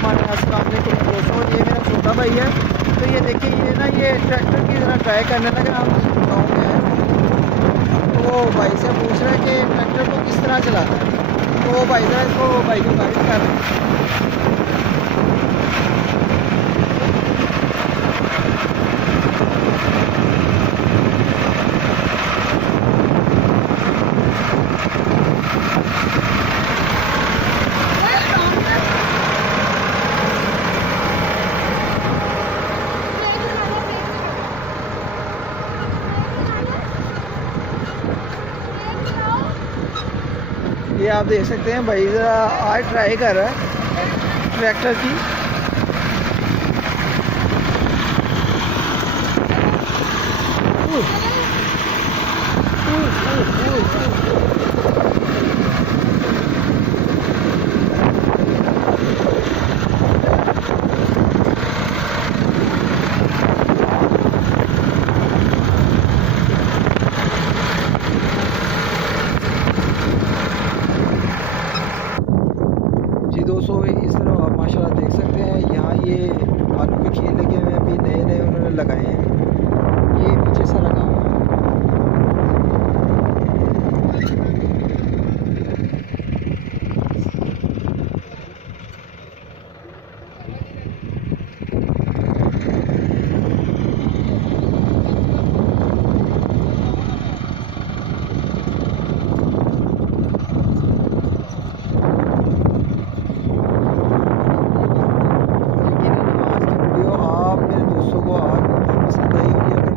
अस्सलाम वालेकुम दोस्तों, ये मेरा छोटा भाई है। तो ये देखिए, ये ना ये ट्रैक्टर की तरह ट्राई करने लगा। हम गाँव में हैं तो वो भाई से पूछ रहे हैं कि ट्रैक्टर को किस तरह चलाना है। तो वो भाई साहब इसको भाई को गाइड कर रहे हैं। ये आप देख सकते हैं भाई ज़रा आज ट्राई कर रहा है ट्रैक्टर की। जी दोस्तों, इस तरह आप माशाल्लाह देख सकते हैं। यहाँ ये आलू के खेत लगे हुए हैं, अभी नए नए उन्होंने लगाए हैं। ये पीछे सारा गाँव है।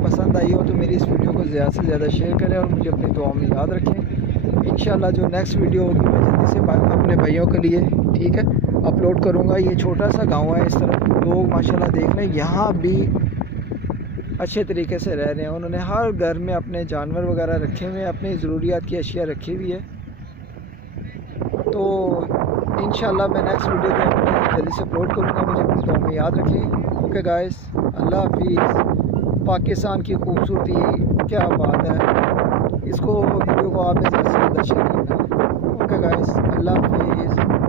पसंद आई हो तो मेरी इस वीडियो को ज़्यादा से ज़्यादा शेयर करें और मुझे अपनी दुआ में याद रखें। इंशाल्लाह जो नेक्स्ट वीडियो होगी मैं जल्दी से अपने भाइयों के लिए ठीक है अपलोड करूँगा। ये छोटा सा गांव है, इस तरफ लोग माशाल्लाह देख लें, यहाँ भी अच्छे तरीके से रह रहे हैं। उन्होंने हर घर में अपने जानवर वगैरह रखे हुए हैं, अपनी ज़रूरियात की अशिया रखी हुई है। तो इंशाल्लाह मैं नेक्स्ट वीडियो को अपनी जल्दी से अपलोड करूँगा। मुझे अपनी दुआ में याद रखें। ओके गाइस, अल्लाह हाफिज़। पाकिस्तान की खूबसूरती क्या बात है, इसको वीडियो को आपने ज़्यादा से ज़्यादा शेयर करना है। ओके गाइस, अल्लाह हाफिज़।